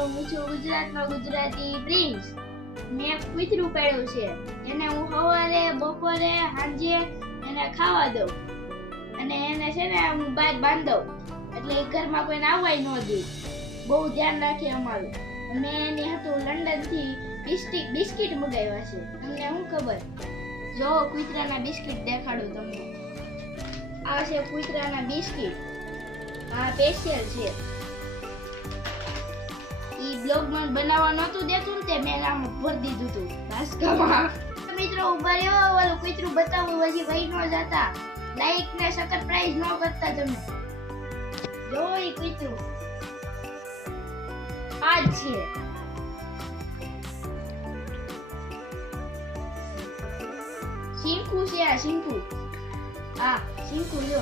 હું છું ગુજરાતનો ગુજરાતી પ્રિન્સ. મેં કૂતરું પાડ્યું છે. એને હું સવારે બપોરે સાંજે એને ખાવા દઉં અને એને છે ને હું બહાર બાંધ દઉં એટલે એ ઘરમાં કોઈને આવવાય ન દે. બહુ ધ્યાન રાખે અમારું. મેં એની હતું લંડન થી બિસ્કિટ મગાવ્યા છે. તમને શું ખબર? જો કૂતરાના બિસ્કિટ દેખાડું તમને. આ છે કૂતરાના બિસ્કિટ. આ સ્પેશિયલ છે. ઈ બ્લોગમાં બનાવવા નહોતું દેતું ને તે મેં આમાં ભરી દીધું હતું બાસ્કામાં. મિત્રો ઉભા રહ્યો, ઓલું કૂતરું બતાવું હજી વહી ન જતા. લાઈક ને સબસ્ક્રાઇબ ન કરતા તમે. જો ઈ કૂતરું આ જ છે. શીંકુ છે આ શીંકુ. આ શીંકુ જો